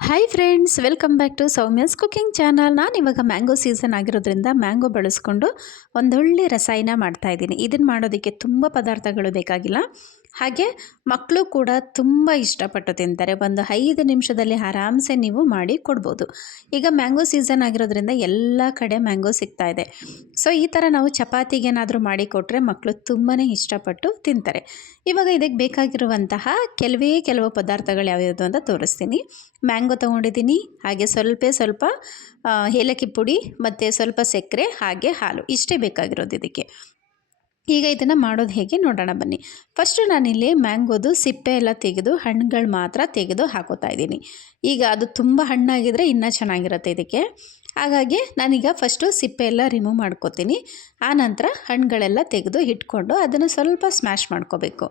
Hi friends, welcome back to Soumya's cooking channel. ನಾನು ಇವಾಗ mango season ಆಗಿರೋದ್ರಿಂದ ಮ್ಯಾಂಗೋ ಬಳಸ್ಕೊಂಡು ಒಂದೊಳ್ಳೆ ರಸಾಯನ ಮಾಡ್ತಾಯಿದ್ದೀನಿ. ಇದನ್ನು ಮಾಡೋದಕ್ಕೆ ತುಂಬ ಪದಾರ್ಥಗಳು ಬೇಕಾಗಿಲ್ಲ. ಹಾಗೆ ಮಕ್ಕಳು ಕೂಡ ತುಂಬ ಇಷ್ಟಪಟ್ಟು ತಿಂತಾರೆ. ಒಂದು 5 ನಿಮಿಷದಲ್ಲಿ ಆರಾಮ್ಸೆ ನೀವು ಮಾಡಿ ಕೊಡ್ಬೋದು. ಈಗ ಮ್ಯಾಂಗೋ ಸೀಸನ್ ಆಗಿರೋದ್ರಿಂದ ಎಲ್ಲ ಕಡೆ ಮ್ಯಾಂಗೋ ಸಿಗ್ತಾ ಇದೆ. ಸೊ ಈ ಥರ ನಾವು ಚಪಾತಿಗೇನಾದರೂ ಮಾಡಿ ಕೊಟ್ಟರೆ ಮಕ್ಕಳು ತುಂಬಾ ಇಷ್ಟಪಟ್ಟು ತಿಂತಾರೆ. ಇವಾಗ ಇದಕ್ಕೆ ಬೇಕಾಗಿರುವಂತಹ ಕೆಲವು ಪದಾರ್ಥಗಳು ಯಾವ್ಯಾವುದು ಅಂತ ತೋರಿಸ್ತೀನಿ. ಮ್ಯಾಂಗೋ ತೊಗೊಂಡಿದ್ದೀನಿ, ಹಾಗೆ ಸ್ವಲ್ಪ ಏಲಕ್ಕಿ ಪುಡಿ ಮತ್ತು ಸ್ವಲ್ಪ ಸಕ್ಕರೆ, ಹಾಗೆ ಹಾಲು, ಇಷ್ಟೇ ಬೇಕಾಗಿರೋದು ಇದಕ್ಕೆ. ಈಗ ಇದನ್ನು ಮಾಡೋದು ಹೇಗೆ ನೋಡೋಣ ಬನ್ನಿ. ಫಸ್ಟು ನಾನಿಲ್ಲಿ ಮ್ಯಾಂಗೋದು ಸಿಪ್ಪೆ ಎಲ್ಲ ತೆಗೆದು ಹಣ್ಣುಗಳು ಮಾತ್ರ ತೆಗೆದು ಹಾಕೋತಾ ಇದ್ದೀನಿ. ಈಗ ಅದು ತುಂಬ ಹಣ್ಣಾಗಿದ್ದರೆ ಇನ್ನೂ ಚೆನ್ನಾಗಿರುತ್ತೆ ಇದಕ್ಕೆ. ಹಾಗಾಗಿ ನಾನೀಗ ಫಸ್ಟು ಸಿಪ್ಪೆ ಎಲ್ಲ ರಿಮೂವ್ ಮಾಡ್ಕೋತೀನಿ. ಆನಂತರ ಹಣ್ಣುಗಳೆಲ್ಲ ತೆಗೆದು ಇಟ್ಕೊಂಡು ಅದನ್ನು ಸ್ವಲ್ಪ ಸ್ಮ್ಯಾಶ್ ಮಾಡ್ಕೋಬೇಕು.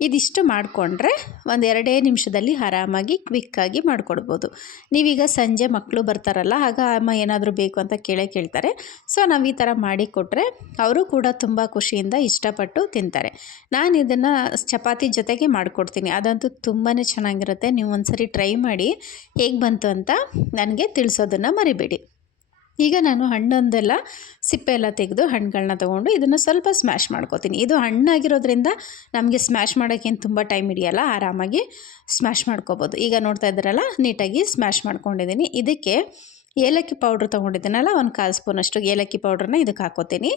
ಇದಿಷ್ಟು ಮಾಡಿಕೊಂಡ್ರೆ ಒಂದು 2 ನಿಮಿಷದಲ್ಲಿ ಆರಾಮಾಗಿ ಕ್ವಿಕ್ಕಾಗಿ ಮಾಡಿಕೊಡ್ಬೋದು. ನೀವೀಗ ಸಂಜೆ ಮಕ್ಕಳು ಬರ್ತಾರಲ್ಲ, ಆಗ ಅಮ್ಮ ಏನಾದರೂ ಬೇಕು ಅಂತ ಕೇಳ್ತಾರೆ. ಸೊ ನಾವು ಈ ಥರ ಮಾಡಿಕೊಟ್ರೆ ಅವರು ಕೂಡ ತುಂಬ ಖುಷಿಯಿಂದ ಇಷ್ಟಪಟ್ಟು ತಿಂತಾರೆ. ನಾನು ಇದನ್ನು ಚಪಾತಿ ಜೊತೆಗೆ ಮಾಡಿಕೊಡ್ತೀನಿ. ಅದಂತೂ ತುಂಬಾ ಚೆನ್ನಾಗಿರುತ್ತೆ. ನೀವು ಒಂದ್ಸರಿ ಟ್ರೈ ಮಾಡಿ ಹೇಗೆ ಬಂತು ಅಂತ ನನಗೆ ತಿಳಿಸೋದನ್ನು ಮರಿಬೇಡಿ. ಈಗ ನಾನು ಹಣ್ಣೊಂದೆಲ್ಲ ಸಿಪ್ಪೆ ಎಲ್ಲ ತೆಗೆದು ಹಣ್ಣುಗಳನ್ನ ತೊಗೊಂಡು ಇದನ್ನು ಸ್ವಲ್ಪ ಸ್ಮ್ಯಾಶ್ ಮಾಡ್ಕೋತೀನಿ. ಇದು ಹಣ್ಣಾಗಿರೋದ್ರಿಂದ ನಮಗೆ ಸ್ಮ್ಯಾಶ್ ಮಾಡೋಕ್ಕೇನು ತುಂಬ ಟೈಮ್ ಹಿಡಿಯಲ್ಲ, ಆರಾಮಾಗಿ ಸ್ಮ್ಯಾಶ್ ಮಾಡ್ಕೋಬೋದು. ಈಗ ನೋಡ್ತಾ ಇದ್ದಾರಲ್ಲ, ನೀಟಾಗಿ ಸ್ಮ್ಯಾಶ್ ಮಾಡ್ಕೊಂಡಿದ್ದೀನಿ. ಇದಕ್ಕೆ ಏಲಕ್ಕಿ ಪೌಡ್ರ್ ತೊಗೊಂಡಿದ್ದೀನಲ್ಲ, ಒಂದು 1/4 ಸ್ಪೂನಷ್ಟು ಏಲಕ್ಕಿ ಪೌಡ್ರನ್ನ ಇದಕ್ಕೆ ಹಾಕೋತೀನಿ.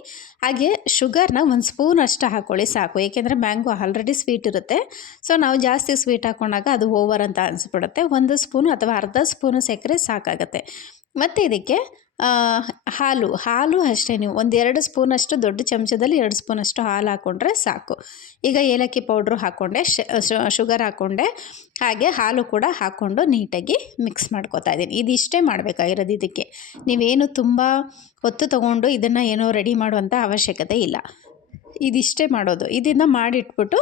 ಹಾಗೆ ಶುಗರ್ನ 1 ಸ್ಪೂನಷ್ಟು ಹಾಕ್ಕೊಳ್ಳಿ ಸಾಕು. ಏಕೆಂದರೆ ಮ್ಯಾಂಗೋ ಆಲ್ರೆಡಿ ಸ್ವೀಟ್ ಇರುತ್ತೆ. ಸೊ ನಾವು ಜಾಸ್ತಿ ಸ್ವೀಟ್ ಹಾಕೊಂಡಾಗ ಅದು ಓವರ್ ಅಂತ ಅನಿಸ್ಬಿಡುತ್ತೆ. 1 ಸ್ಪೂನು ಅಥವಾ ಅರ್ಧ ಸ್ಪೂನು ಸಕ್ಕರೆ ಸಾಕಾಗುತ್ತೆ. ಮತ್ತು ಇದಕ್ಕೆ ಹಾಲು ಅಷ್ಟೇ. ನೀವು 1-2 ಸ್ಪೂನಷ್ಟು, ದೊಡ್ಡ ಚಮಚದಲ್ಲಿ 2 ಸ್ಪೂನಷ್ಟು ಹಾಲು ಹಾಕ್ಕೊಂಡ್ರೆ ಸಾಕು. ಈಗ ಏಲಕ್ಕಿ ಪೌಡ್ರು ಹಾಕ್ಕೊಂಡೆ, ಶುಗರ್ ಹಾಕ್ಕೊಂಡೆ, ಹಾಗೆ ಹಾಲು ಕೂಡ ಹಾಕ್ಕೊಂಡು ನೀಟಾಗಿ ಮಿಕ್ಸ್ ಮಾಡ್ಕೊತಾ ಇದ್ದೀನಿ. ಇದಿಷ್ಟೇ ಮಾಡಬೇಕಾಗಿರೋದು. ಇದಕ್ಕೆ ನೀವೇನು ತುಂಬ ಹೊತ್ತು ತೊಗೊಂಡು ಇದನ್ನು ಏನೋ ರೆಡಿ ಮಾಡುವಂಥ ಅವಶ್ಯಕತೆ ಇಲ್ಲ. ಇದಿಷ್ಟೇ ಮಾಡೋದು. ಇದನ್ನು ಮಾಡಿಟ್ಬಿಟ್ಟು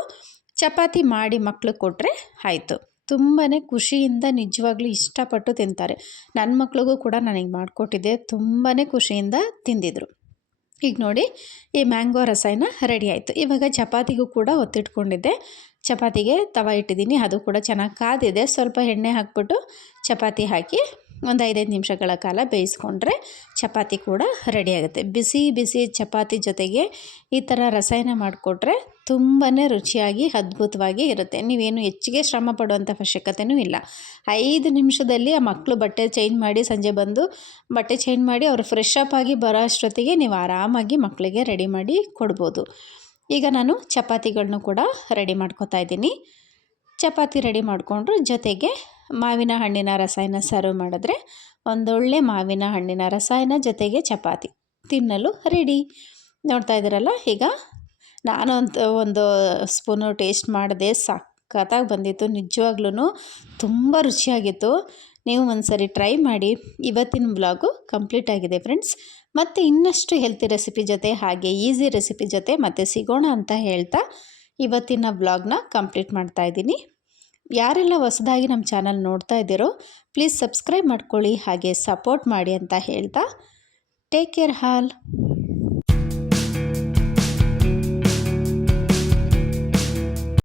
ಚಪಾತಿ ಮಾಡಿ ಮಕ್ಳಿಗೆ ಕೊಟ್ಟರೆ ಆಯಿತು. ತುಂಬಾ ಖುಷಿಯಿಂದ ನಿಜವಾಗ್ಲೂ ಇಷ್ಟಪಟ್ಟು ತಿಂತಾರೆ. ನನ್ನ ಮಕ್ಳಿಗೂ ಕೂಡ ನನಗೆ ಮಾಡಿಕೊಟ್ಟಿದ್ದೆ, ತುಂಬಾ ಖುಷಿಯಿಂದ ತಿಂದಿದ್ರು. ಈಗ ನೋಡಿ, ಈ ಮ್ಯಾಂಗೋ ರಸಾಯನ ರೆಡಿ ಆಯಿತು. ಇವಾಗ ಚಪಾತಿಗೂ ಕೂಡ ಒತ್ತಿಟ್ಕೊಂಡಿದ್ದೆ. ಚಪಾತಿಗೆ ತವ ಇಟ್ಟಿದ್ದೀನಿ, ಅದು ಕೂಡ ಚೆನ್ನಾಗಿ ಕಾದಿದೆ. ಸ್ವಲ್ಪ ಎಣ್ಣೆ ಹಾಕ್ಬಿಟ್ಟು ಚಪಾತಿ ಹಾಕಿ ಒಂದು 5 ನಿಮಿಷಗಳ ಕಾಲ ಬೇಯಿಸ್ಕೊಂಡ್ರೆ ಚಪಾತಿ ಕೂಡ ರೆಡಿಯಾಗುತ್ತೆ. ಬಿಸಿ ಚಪಾತಿ ಜೊತೆಗೆ ಈ ಥರ ರಸಾಯನ ಮಾಡಿಕೊಟ್ರೆ ತುಂಬಾ ರುಚಿಯಾಗಿ ಅದ್ಭುತವಾಗಿ ಇರುತ್ತೆ. ನೀವೇನು ಹೆಚ್ಚಿಗೆ ಶ್ರಮ ಪಡುವಂಥ ಅವಶ್ಯಕತೆಯೂ ಇಲ್ಲ. 5 ನಿಮಿಷದಲ್ಲಿ ಆ ಮಕ್ಕಳು ಬಟ್ಟೆ ಚೇಂಜ್ ಮಾಡಿ, ಸಂಜೆ ಬಂದು ಬಟ್ಟೆ ಚೇಂಜ್ ಮಾಡಿ ಅವರು ಫ್ರೆಶ್ ಅಪ್ ಆಗಿ ಬರೋ ಅಷ್ಟೊತ್ತಿಗೆ ನೀವು ಆರಾಮಾಗಿ ಮಕ್ಕಳಿಗೆ ರೆಡಿ ಮಾಡಿ ಕೊಡ್ಬೋದು. ಈಗ ನಾನು ಚಪಾತಿಗಳನ್ನೂ ಕೂಡ ರೆಡಿ ಮಾಡ್ಕೊತಾ ಇದ್ದೀನಿ. ಚಪಾತಿ ರೆಡಿ ಮಾಡಿಕೊಂಡ್ರು ಜೊತೆಗೆ ಮಾವಿನ ಹಣ್ಣಿನ ರಸಾಯನ ಸರ್ವ್ ಮಾಡಿದ್ರೆ ಒಂದೊಳ್ಳೆ ಮಾವಿನ ಹಣ್ಣಿನ ರಸಾಯನ ಜೊತೆಗೆ ಚಪಾತಿ ತಿನ್ನಲು ರೆಡಿ. ನೋಡ್ತಾ ಇದ್ದೀರಲ್ಲ, ಈಗ ನಾನು ಒಂದು ಸ್ಪೂನು ಟೇಸ್ಟ್ ಮಾಡಿದೆ, ಸಖತ್ತಾಗಿ ಬಂದಿತ್ತು. ನಿಜವಾಗ್ಲೂ ತುಂಬ ರುಚಿಯಾಗಿತ್ತು. ನೀವು ಒಂದ್ಸರಿ ಟ್ರೈ ಮಾಡಿ. ಇವತ್ತಿನ ವ್ಲಾಗು ಕಂಪ್ಲೀಟ್ ಆಗಿದೆ ಫ್ರೆಂಡ್ಸ್. ಮತ್ತು ಇನ್ನಷ್ಟು ಹೆಲ್ತಿ ರೆಸಿಪಿ ಜೊತೆ, ಹಾಗೆ ಈಸಿ ರೆಸಿಪಿ ಜೊತೆ ಮತ್ತೆ ಸಿಗೋಣ ಅಂತ ಹೇಳ್ತಾ ಇವತ್ತಿನ ವ್ಲಾಗ್ನ ಕಂಪ್ಲೀಟ್ ಮಾಡ್ತಾ ಇದ್ದೀನಿ. ಯಾರೆಲ್ಲ ಹೊಸದಾಗಿ ನಮ್ಮ ಚಾನಲ್ ನೋಡ್ತಾ ಇದ್ದೀರೋ ಪ್ಲೀಸ್ ಸಬ್ಸ್ಕ್ರೈಬ್ ಮಾಡ್ಕೊಳ್ಳಿ, ಹಾಗೆ ಸಪೋರ್ಟ್ ಮಾಡಿ ಅಂತ ಹೇಳ್ತಾ ಟೇಕ್ ಕೇರ್ ಆಲ್.